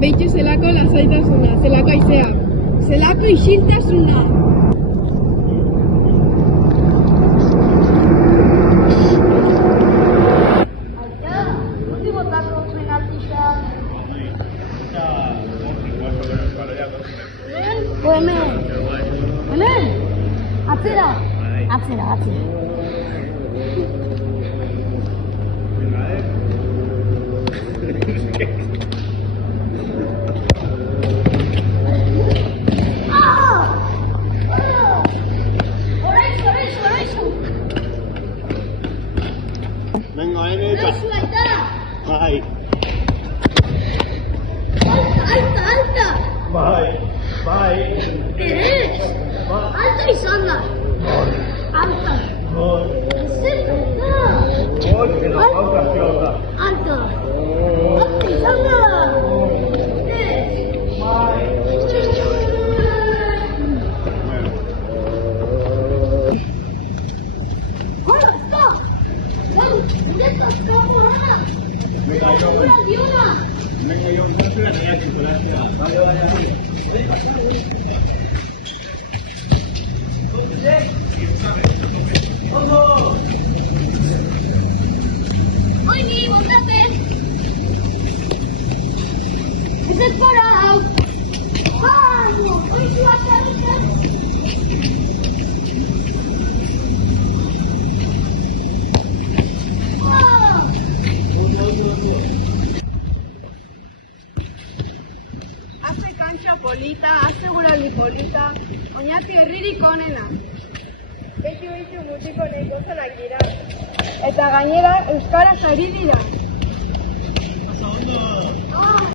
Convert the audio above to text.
Beitu zelako lasaitasuna, zelako aizea, zelako isiltasuna. Aita, nundi botako zuen artista? Hemen? Hemen? Atzera? Atzera. Venga, Aita. Bai. Alta! Bai. Eres! Alta izan da! Alta! Zer da? Alta! Alta izan da! Hola, stop! Venga, stop! Venga, yo me estoy en el chocolate. Vale. Oini, bondate! Ez parau! Vamos! Oizu atzartzen! Haze kantxa polita, haze guraldi polita, oinati herririk onena. Beitu mutiko nekozalak dira. Eta gainera, euskaraz ari dira. Pasa ondo.